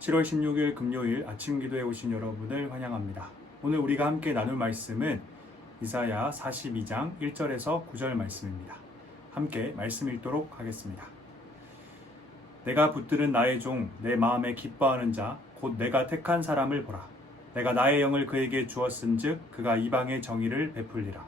7월 16일 금요일 아침 기도에 오신 여러분을 환영합니다. 오늘 우리가 함께 나눌 말씀은 이사야 42장 1절에서 9절 말씀입니다. 함께 말씀 읽도록 하겠습니다. 내가 붙들은 나의 종, 내 마음에 기뻐하는 자, 곧 내가 택한 사람을 보라. 내가 나의 영을 그에게 주었은즉 그가 이방의 정의를 베풀리라.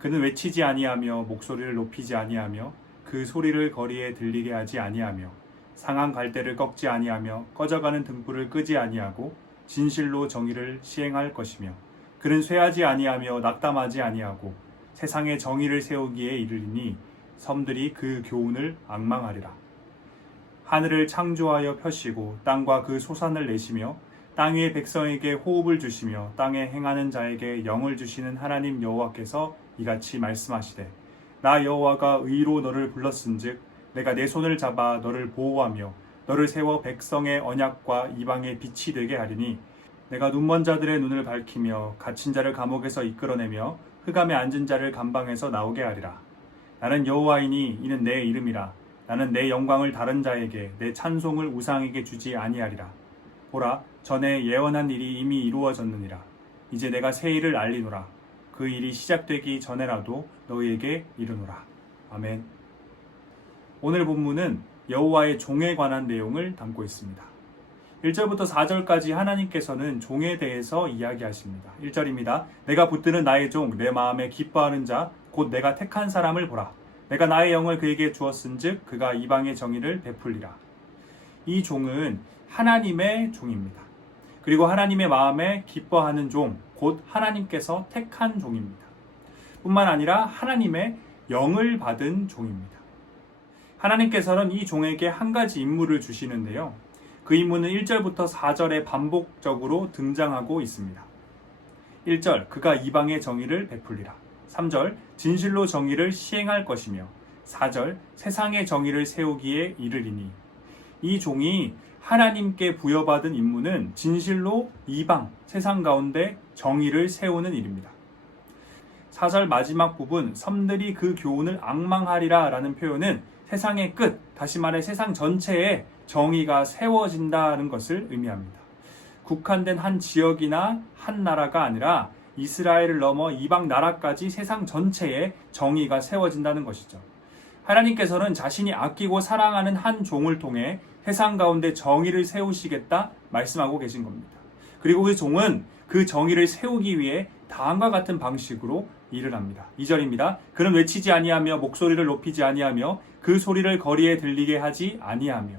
그는 외치지 아니하며 목소리를 높이지 아니하며 그 소리를 거리에 들리게 하지 아니하며 상한 갈대를 꺾지 아니하며 꺼져가는 등불을 끄지 아니하고 진실로 정의를 시행할 것이며 그는 쇠하지 아니하며 낙담하지 아니하고 세상에 정의를 세우기에 이르리니 섬들이 그 교훈을 앙망하리라. 하늘을 창조하여 펴시고 땅과 그 소산을 내시며 땅 위의 백성에게 호흡을 주시며 땅에 행하는 자에게 영을 주시는 하나님 여호와께서 이같이 말씀하시되 나 여호와가 의로 너를 불렀은즉 내가 내 손을 잡아 너를 보호하며 너를 세워 백성의 언약과 이방의 빛이 되게 하리니 내가 눈먼 자들의 눈을 밝히며 갇힌 자를 감옥에서 이끌어내며 흑암에 앉은 자를 감방에서 나오게 하리라. 나는 여호와이니 이는 내 이름이라. 나는 내 영광을 다른 자에게 내 찬송을 우상에게 주지 아니하리라. 보라, 전에 예언한 일이 이미 이루어졌느니라. 이제 내가 새 일을 알리노라. 그 일이 시작되기 전에라도 너희에게 이르노라. 아멘. 오늘 본문은 여호와의 종에 관한 내용을 담고 있습니다. 1절부터 4절까지 하나님께서는 종에 대해서 이야기하십니다. 1절입니다. 내가 붙드는 나의 종, 내 마음에 기뻐하는 자, 곧 내가 택한 사람을 보라. 내가 나의 영을 그에게 주었은즉 그가 이방의 정의를 베풀리라. 이 종은 하나님의 종입니다. 그리고 하나님의 마음에 기뻐하는 종, 곧 하나님께서 택한 종입니다. 뿐만 아니라 하나님의 영을 받은 종입니다. 하나님께서는 이 종에게 한 가지 임무를 주시는데요. 그 임무는 1절부터 4절에 반복적으로 등장하고 있습니다. 1절, 그가 이방의 정의를 베풀리라. 3절, 진실로 정의를 시행할 것이며 4절, 세상의 정의를 세우기에 이르리니. 이 종이 하나님께 부여받은 임무는 진실로 이방, 세상 가운데 정의를 세우는 일입니다. 4절 마지막 부분, 섬들이 그 교훈을 앙망하리라 라는 표현은 세상의 끝, 다시 말해 세상 전체에 정의가 세워진다는 것을 의미합니다. 국한된 한 지역이나 한 나라가 아니라 이스라엘을 넘어 이방 나라까지 세상 전체에 정의가 세워진다는 것이죠. 하나님께서는 자신이 아끼고 사랑하는 한 종을 통해 세상 가운데 정의를 세우시겠다 말씀하고 계신 겁니다. 그리고 그 종은 그 정의를 세우기 위해 다음과 같은 방식으로 일을 합니다. 2절입니다. 그는 외치지 아니하며 목소리를 높이지 아니하며 그 소리를 거리에 들리게 하지 아니하며.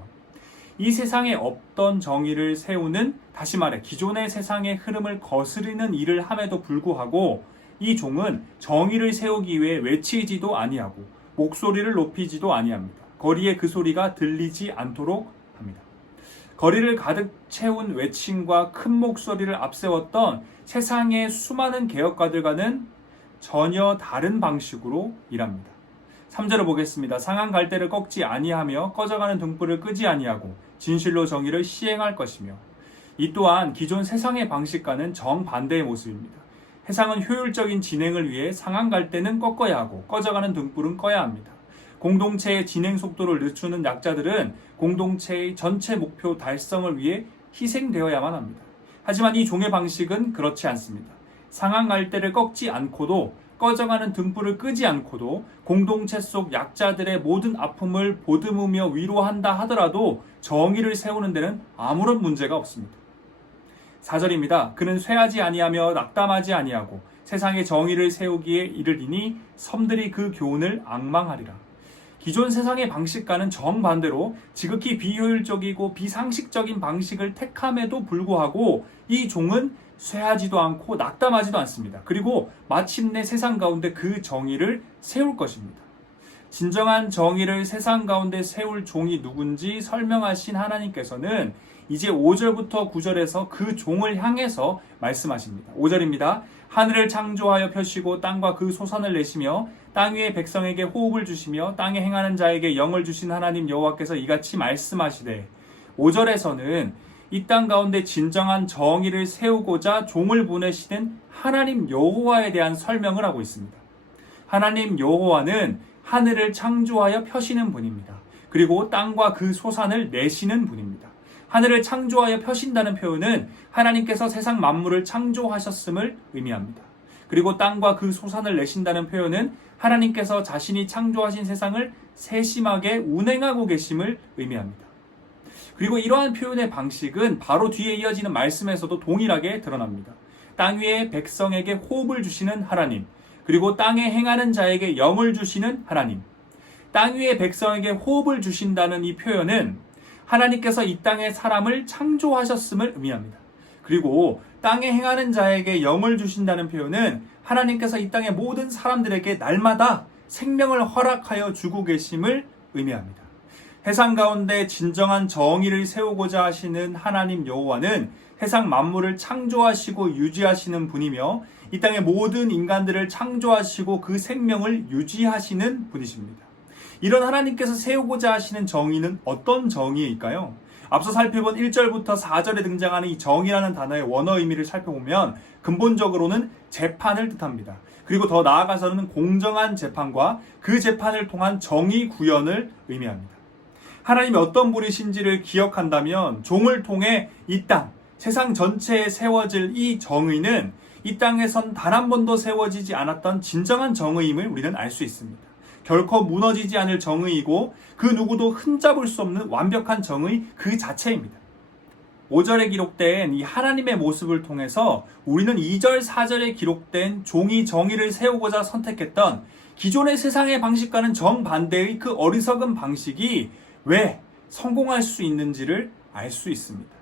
이 세상에 없던 정의를 세우는, 다시 말해 기존의 세상의 흐름을 거스르는 일을 함에도 불구하고 이 종은 정의를 세우기 위해 외치지도 아니하고 목소리를 높이지도 아니합니다. 거리에 그 소리가 들리지 않도록 합니다. 거리를 가득 채운 외침과 큰 목소리를 앞세웠던 세상의 수많은 개혁가들과는 전혀 다른 방식으로 일합니다. 3절을 보겠습니다. 상한 갈대를 꺾지 아니하며 꺼져가는 등불을 끄지 아니하고 진실로 정의를 시행할 것이며. 이 또한 기존 세상의 방식과는 정반대의 모습입니다. 세상은 효율적인 진행을 위해 상한 갈대는 꺾어야 하고 꺼져가는 등불은 꺼야 합니다. 공동체의 진행 속도를 늦추는 약자들은 공동체의 전체 목표 달성을 위해 희생되어야만 합니다. 하지만 이 종의 방식은 그렇지 않습니다. 상한 갈대를 꺾지 않고도 꺼져가는 등불을 끄지 않고도 공동체 속 약자들의 모든 아픔을 보듬으며 위로한다 하더라도 정의를 세우는 데는 아무런 문제가 없습니다. 4절입니다. 그는 쇠하지 아니하며 낙담하지 아니하고 세상의 정의를 세우기에 이르리니 섬들이 그 교훈을 앙망하리라. 기존 세상의 방식과는 정반대로 지극히 비효율적이고 비상식적인 방식을 택함에도 불구하고 이 종은 쇠하지도 않고 낙담하지도 않습니다. 그리고 마침내 세상 가운데 그 정의를 세울 것입니다. 진정한 정의를 세상 가운데 세울 종이 누군지 설명하신 하나님께서는 이제 5절부터 9절에서 그 종을 향해서 말씀하십니다. 5절입니다. 하늘을 창조하여 펴시고 땅과 그 소산을 내시며 땅 위의 백성에게 호흡을 주시며 땅에 행하는 자에게 영을 주신 하나님 여호와께서 이같이 말씀하시되. 5절에서는 이 땅 가운데 진정한 정의를 세우고자 종을 보내시는 하나님 여호와에 대한 설명을 하고 있습니다. 하나님 여호와는 하늘을 창조하여 펴시는 분입니다. 그리고 땅과 그 소산을 내시는 분입니다. 하늘을 창조하여 펴신다는 표현은 하나님께서 세상 만물을 창조하셨음을 의미합니다. 그리고 땅과 그 소산을 내신다는 표현은 하나님께서 자신이 창조하신 세상을 세심하게 운행하고 계심을 의미합니다. 그리고 이러한 표현의 방식은 바로 뒤에 이어지는 말씀에서도 동일하게 드러납니다. 땅 위에 백성에게 호흡을 주시는 하나님, 그리고 땅에 행하는 자에게 영을 주시는 하나님. 땅 위에 백성에게 호흡을 주신다는 이 표현은 하나님께서 이 땅에 사람을 창조하셨음을 의미합니다. 그리고 땅에 행하는 자에게 영을 주신다는 표현은 하나님께서 이 땅의 모든 사람들에게 날마다 생명을 허락하여 주고 계심을 의미합니다. 세상 가운데 진정한 정의를 세우고자 하시는 하나님 여호와는 세상 만물을 창조하시고 유지하시는 분이며 이 땅의 모든 인간들을 창조하시고 그 생명을 유지하시는 분이십니다. 이런 하나님께서 세우고자 하시는 정의는 어떤 정의일까요? 앞서 살펴본 1절부터 4절에 등장하는 이 정의라는 단어의 원어 의미를 살펴보면 근본적으로는 재판을 뜻합니다. 그리고 더 나아가서는 공정한 재판과 그 재판을 통한 정의 구현을 의미합니다. 하나님이 어떤 분이신지를 기억한다면 종을 통해 이 땅, 세상 전체에 세워질 이 정의는 이 땅에선 단 한 번도 세워지지 않았던 진정한 정의임을 우리는 알 수 있습니다. 결코 무너지지 않을 정의이고 그 누구도 흠잡을 수 없는 완벽한 정의 그 자체입니다. 5절에 기록된 이 하나님의 모습을 통해서 우리는 2절, 4절에 기록된 종이 정의를 세우고자 선택했던 기존의 세상의 방식과는 정반대의 그 어리석은 방식이 왜 성공할 수 있는지를 알 수 있습니다.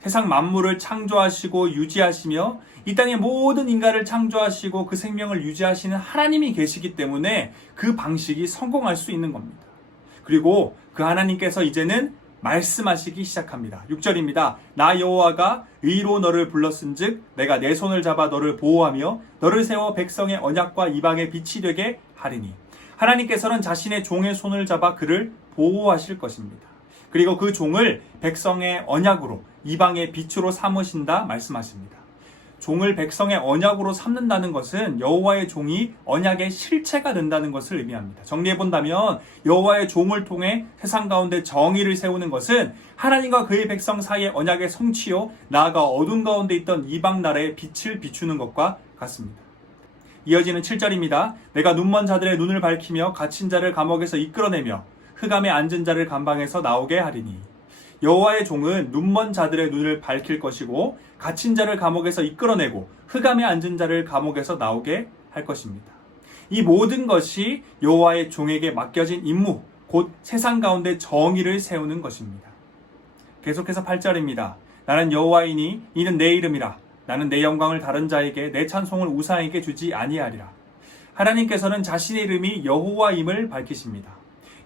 세상 만물을 창조하시고 유지하시며 이 땅의 모든 인간을 창조하시고 그 생명을 유지하시는 하나님이 계시기 때문에 그 방식이 성공할 수 있는 겁니다. 그리고 그 하나님께서 이제는 말씀하시기 시작합니다. 6절입니다. 나 여호와가 의로 너를 불렀은즉 내가 내 손을 잡아 너를 보호하며 너를 세워 백성의 언약과 이방의 빛이 되게 하리니. 하나님께서는 자신의 종의 손을 잡아 그를 보호하실 것입니다. 그리고 그 종을 백성의 언약으로 이방의 빛으로 삼으신다 말씀하십니다. 종을 백성의 언약으로 삼는다는 것은 여호와의 종이 언약의 실체가 된다는 것을 의미합니다. 정리해본다면 여호와의 종을 통해 세상 가운데 정의를 세우는 것은 하나님과 그의 백성 사이의 언약의 성취요, 나아가 어둠 가운데 있던 이방 나라의 빛을 비추는 것과 같습니다. 이어지는 7절입니다. 내가 눈먼 자들의 눈을 밝히며 갇힌 자를 감옥에서 이끌어내며 흑암에 앉은 자를 감방에서 나오게 하리니. 여호와의 종은 눈먼 자들의 눈을 밝힐 것이고 갇힌 자를 감옥에서 이끌어내고 흑암에 앉은 자를 감옥에서 나오게 할 것입니다. 이 모든 것이 여호와의 종에게 맡겨진 임무, 곧 세상 가운데 정의를 세우는 것입니다. 계속해서 8절입니다. 나는 여호와이니 이는 내 이름이라. 나는 내 영광을 다른 자에게 내 찬송을 우상에게 주지 아니하리라. 하나님께서는 자신의 이름이 여호와임을 밝히십니다.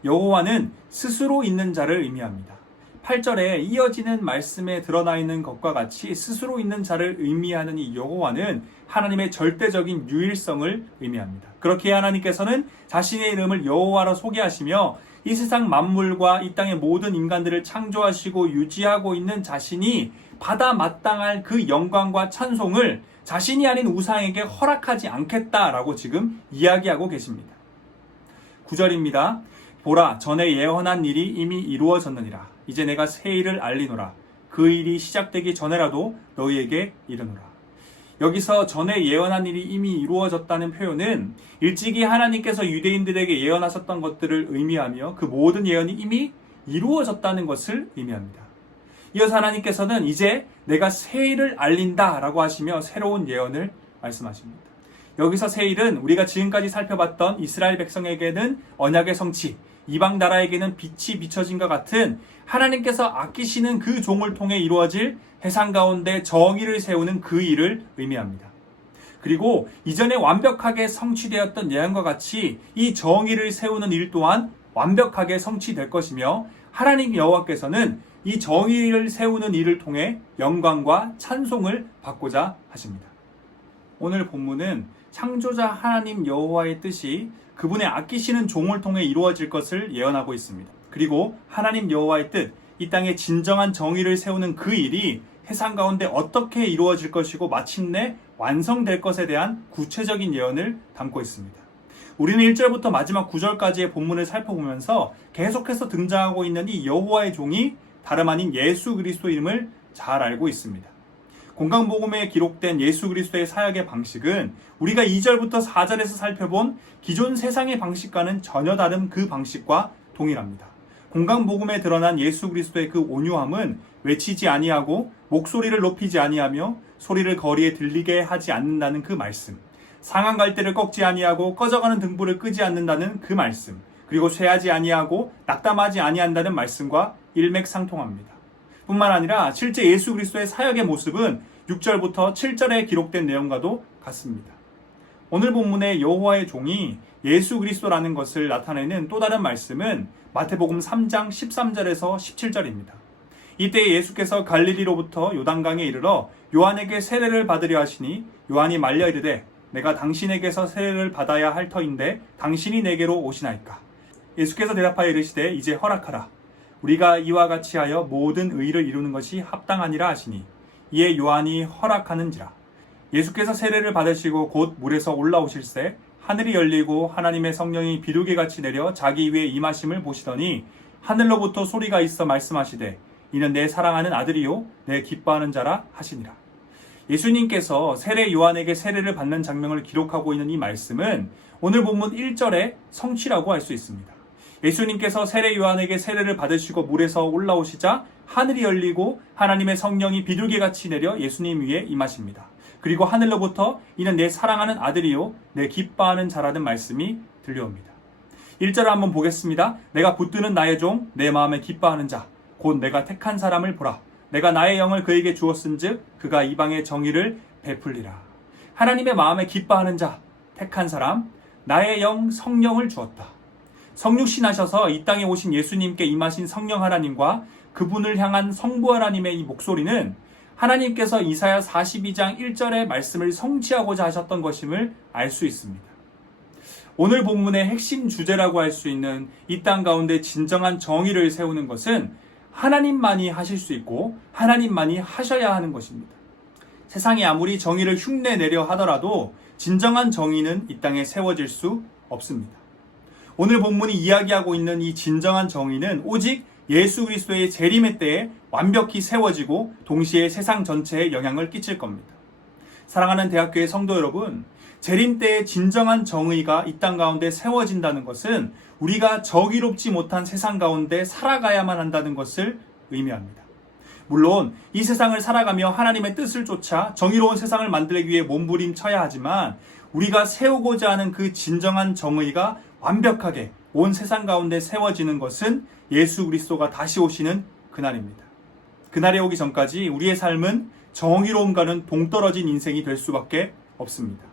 여호와는 스스로 있는 자를 의미합니다. 8절에 이어지는 말씀에 드러나 있는 것과 같이 스스로 있는 자를 의미하는 이 여호와는 하나님의 절대적인 유일성을 의미합니다. 그렇게 하나님께서는 자신의 이름을 여호와로 소개하시며 이 세상 만물과 이 땅의 모든 인간들을 창조하시고 유지하고 있는 자신이 받아 마땅할 그 영광과 찬송을 자신이 아닌 우상에게 허락하지 않겠다라고 지금 이야기하고 계십니다. 9절입니다. 보라, 전에 예언한 일이 이미 이루어졌느니라. 이제 내가 새 일을 알리노라. 그 일이 시작되기 전에라도 너희에게 이르노라. 여기서 전에 예언한 일이 이미 이루어졌다는 표현은 일찍이 하나님께서 유대인들에게 예언하셨던 것들을 의미하며 그 모든 예언이 이미 이루어졌다는 것을 의미합니다. 이어서 하나님께서는 이제 내가 새 일을 알린다 라고 하시며 새로운 예언을 말씀하십니다. 여기서 새 일은 우리가 지금까지 살펴봤던 이스라엘 백성에게는 언약의 성취, 이방 나라에게는 빛이 비춰진과 같은 하나님께서 아끼시는 그 종을 통해 이루어질 세상 가운데 정의를 세우는 그 일을 의미합니다. 그리고 이전에 완벽하게 성취되었던 예언과 같이 이 정의를 세우는 일 또한 완벽하게 성취될 것이며 하나님 여호와께서는 이 정의를 세우는 일을 통해 영광과 찬송을 받고자 하십니다. 오늘 본문은 창조자 하나님 여호와의 뜻이 그분의 아끼시는 종을 통해 이루어질 것을 예언하고 있습니다. 그리고 하나님 여호와의 뜻, 이 땅에 진정한 정의를 세우는 그 일이 세상 가운데 어떻게 이루어질 것이고 마침내 완성될 것에 대한 구체적인 예언을 담고 있습니다. 우리는 1절부터 마지막 9절까지의 본문을 살펴보면서 계속해서 등장하고 있는 이 여호와의 종이 다름 아닌 예수 그리스도임을 잘 알고 있습니다. 공강복음에 기록된 예수 그리스도의 사역의 방식은 우리가 2절부터 4절에서 살펴본 기존 세상의 방식과는 전혀 다른 그 방식과 동일합니다. 공강복음에 드러난 예수 그리스도의 그 온유함은 외치지 아니하고 목소리를 높이지 아니하며 소리를 거리에 들리게 하지 않는다는 그 말씀, 상한 갈대를 꺾지 아니하고 꺼져가는 등불을 끄지 않는다는 그 말씀, 그리고 쇠하지 아니하고 낙담하지 아니한다는 말씀과 일맥상통합니다. 뿐만 아니라 실제 예수 그리스도의 사역의 모습은 6절부터 7절에 기록된 내용과도 같습니다. 오늘 본문의 여호와의 종이 예수 그리스도라는 것을 나타내는 또 다른 말씀은 마태복음 3장 13절에서 17절입니다. 이때 예수께서 갈릴리로부터 요단강에 이르러 요한에게 세례를 받으려 하시니 요한이 말려 이르되 내가 당신에게서 세례를 받아야 할 터인데 당신이 내게로 오시나이까. 예수께서 대답하여 이르시되 이제 허락하라. 우리가 이와 같이 하여 모든 의를 이루는 것이 합당하니라 하시니 이에 요한이 허락하는지라. 예수께서 세례를 받으시고 곧 물에서 올라오실새 하늘이 열리고 하나님의 성령이 비둘기같이 내려 자기 위에 임하심을 보시더니 하늘로부터 소리가 있어 말씀하시되 이는 내 사랑하는 아들이요 내 기뻐하는 자라 하시니라. 예수님께서 세례 요한에게 세례를 받는 장면을 기록하고 있는 이 말씀은 오늘 본문 1절의 성취라고 할 수 있습니다. 예수님께서 세례 요한에게 세례를 받으시고 물에서 올라오시자 하늘이 열리고 하나님의 성령이 비둘기같이 내려 예수님 위에 임하십니다. 그리고 하늘로부터 이는 내 사랑하는 아들이요 내 기뻐하는 자라는 말씀이 들려옵니다. 1절을 한번 보겠습니다. 내가 붙드는 나의 종 내 마음에 기뻐하는 자 곧 내가 택한 사람을 보라. 내가 나의 영을 그에게 주었은즉 그가 이방의 정의를 베풀리라. 하나님의 마음에 기뻐하는 자, 택한 사람, 나의 영 성령을 주었다. 성육신 하셔서 이 땅에 오신 예수님께 임하신 성령 하나님과 그분을 향한 성부 하나님의 이 목소리는 하나님께서 이사야 42장 1절의 말씀을 성취하고자 하셨던 것임을 알 수 있습니다. 오늘 본문의 핵심 주제라고 할 수 있는 이 땅 가운데 진정한 정의를 세우는 것은 하나님만이 하실 수 있고 하나님만이 하셔야 하는 것입니다. 세상이 아무리 정의를 흉내내려 하더라도 진정한 정의는 이 땅에 세워질 수 없습니다. 오늘 본문이 이야기하고 있는 이 진정한 정의는 오직 예수 그리스도의 재림의 때에 완벽히 세워지고 동시에 세상 전체에 영향을 끼칠 겁니다. 사랑하는 대학교의 성도 여러분, 재림 때의 진정한 정의가 이 땅 가운데 세워진다는 것은 우리가 정의롭지 못한 세상 가운데 살아가야만 한다는 것을 의미합니다. 물론 이 세상을 살아가며 하나님의 뜻을 쫓아 정의로운 세상을 만들기 위해 몸부림쳐야 하지만 우리가 세우고자 하는 그 진정한 정의가 완벽하게 온 세상 가운데 세워지는 것은 예수 그리스도가 다시 오시는 그날입니다. 그날이 오기 전까지 우리의 삶은 정의로움과는 동떨어진 인생이 될 수밖에 없습니다.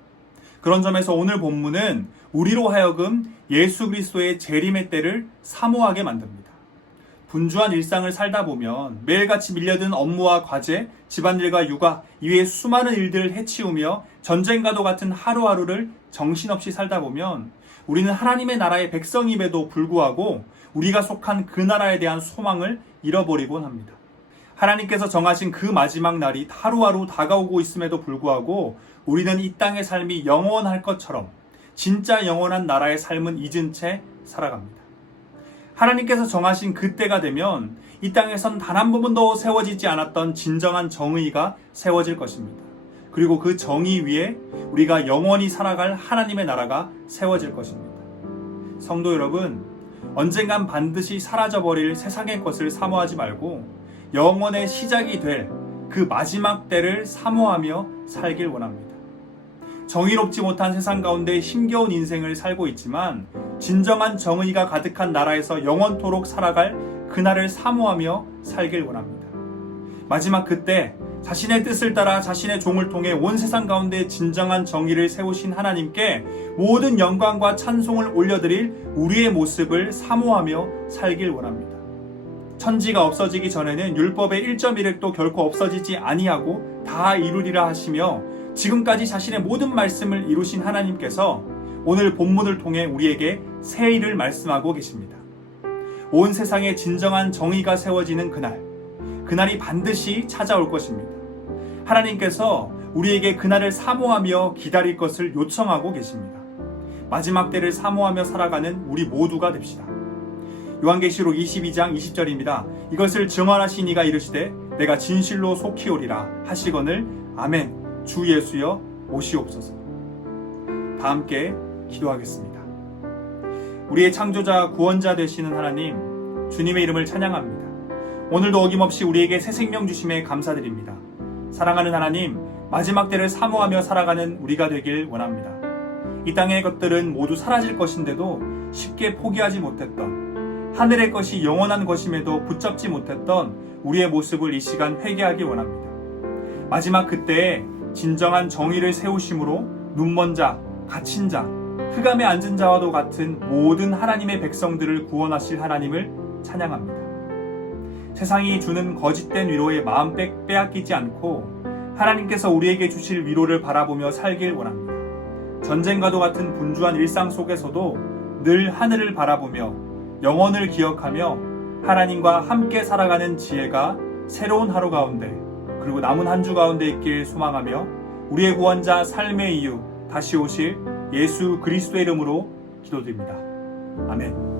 그런 점에서 오늘 본문은 우리로 하여금 예수 그리스도의 재림의 때를 사모하게 만듭니다. 분주한 일상을 살다 보면 매일같이 밀려든 업무와 과제, 집안일과 육아, 이외의 수많은 일들을 해치우며 전쟁과도 같은 하루하루를 정신없이 살다 보면 우리는 하나님의 나라의 백성임에도 불구하고 우리가 속한 그 나라에 대한 소망을 잃어버리곤 합니다. 하나님께서 정하신 그 마지막 날이 하루하루 다가오고 있음에도 불구하고 우리는 이 땅의 삶이 영원할 것처럼 진짜 영원한 나라의 삶은 잊은 채 살아갑니다. 하나님께서 정하신 그때가 되면 이 땅에선 단 한 부분도 세워지지 않았던 진정한 정의가 세워질 것입니다. 그리고 그 정의 위에 우리가 영원히 살아갈 하나님의 나라가 세워질 것입니다. 성도 여러분, 언젠간 반드시 사라져버릴 세상의 것을 사모하지 말고 영원의 시작이 될 그 마지막 때를 사모하며 살길 원합니다. 정의롭지 못한 세상 가운데 힘겨운 인생을 살고 있지만 진정한 정의가 가득한 나라에서 영원토록 살아갈 그날을 사모하며 살길 원합니다. 마지막 그때 자신의 뜻을 따라 자신의 종을 통해 온 세상 가운데 진정한 정의를 세우신 하나님께 모든 영광과 찬송을 올려드릴 우리의 모습을 사모하며 살길 원합니다. 천지가 없어지기 전에는 율법의 1.1획도 결코 없어지지 아니하고 다 이루리라 하시며 지금까지 자신의 모든 말씀을 이루신 하나님께서 오늘 본문을 통해 우리에게 새 일을 말씀하고 계십니다. 온 세상에 진정한 정의가 세워지는 그날이 반드시 찾아올 것입니다. 하나님께서 우리에게 그날을 사모하며 기다릴 것을 요청하고 계십니다. 마지막 때를 사모하며 살아가는 우리 모두가 됩시다. 요한계시록 22장 20절입니다. 이것을 증언하신 이가 이르시되 내가 진실로 속히 오리라 하시거늘 아멘. 주 예수여 오시옵소서. 다 함께 기도하겠습니다. 우리의 창조자 구원자 되시는 하나님, 주님의 이름을 찬양합니다. 오늘도 어김없이 우리에게 새 생명 주심에 감사드립니다. 사랑하는 하나님, 마지막 때를 사모하며 살아가는 우리가 되길 원합니다. 이 땅의 것들은 모두 사라질 것인데도 쉽게 포기하지 못했던, 하늘의 것이 영원한 것임에도 붙잡지 못했던 우리의 모습을 이 시간 회개하기 원합니다. 마지막 그때에 진정한 정의를 세우심으로 눈먼 자, 갇힌 자, 흑암에 앉은 자와도 같은 모든 하나님의 백성들을 구원하실 하나님을 찬양합니다. 세상이 주는 거짓된 위로에 마음 빼앗기지 않고 하나님께서 우리에게 주실 위로를 바라보며 살길 원합니다. 전쟁과도 같은 분주한 일상 속에서도 늘 하늘을 바라보며 영원을 기억하며 하나님과 함께 살아가는 지혜가 새로운 하루 가운데 그리고 남은 한 주 가운데 있길 소망하며 우리의 구원자 삶의 이유 다시 오실 예수 그리스도의 이름으로 기도드립니다. 아멘.